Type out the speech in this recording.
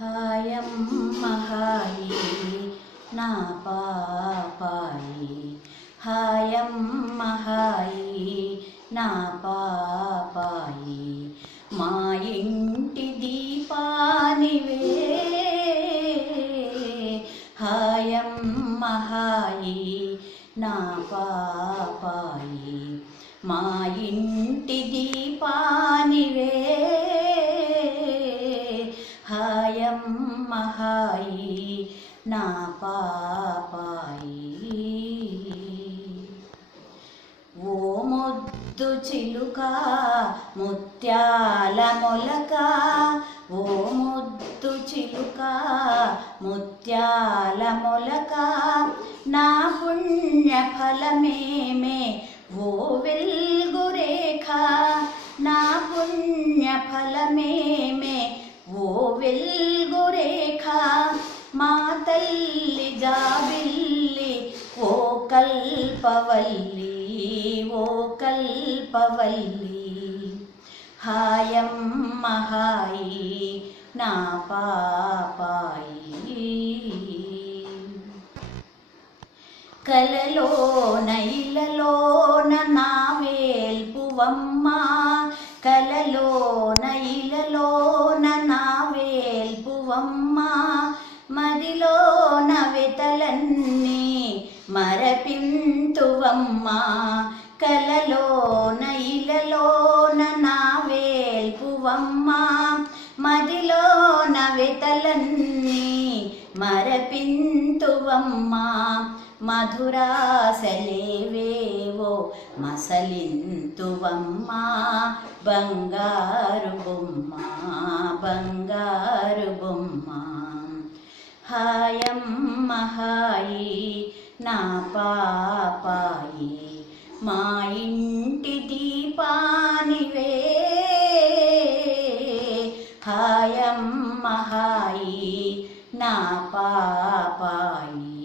హాయమ్మ హాయి నా పాపాయి, హాయమ్మ హాయి నా పాపాయి, మా ఇంటి దీపానివే. హాయమ్మ హాయి నా పాపాయి, మా ఇంటి దీపానివే. హాయమ్మ హాయి నా పాపాయి. ఓ ముద్దు చిలుక ముత్యాల మొలక, ఓ ముద్దు చిలుక ముత్యాల మొలక, నా పుణ్య ఫలమేమే ఓ వెల్గు రేఖ, నా పుణ్య ఫలమేమే ఓ వెల్గు రేఖ. మా తల్లి జాబిల్లి ఓ కల్పవల్లి, ఓ కల్పవల్లి. హాయమ్మ హాయి నా పాపాయి. కలలోన ఇలలోన నా వేల్పువమ్మ, కలలోన ఇలలోన నా వేల్పువమ్మ, మదిలోన వెతలన్నీ మరపింతువమ్మ, కలలోన ఇలలోన నా వేల్పువమ్మ, మదిలోన వెతలన్నీ మరపింతువమ్మ. మధురాసలేవేవో మసలింతువమ్మ, బంగారు బొమ్మ, బంగారు బొమ్మ. హాయమ్మ హాయి నా పాపాయి, మా ఇంటి దీపానివే. హాయమ్మ హాయి నా పాపాయి.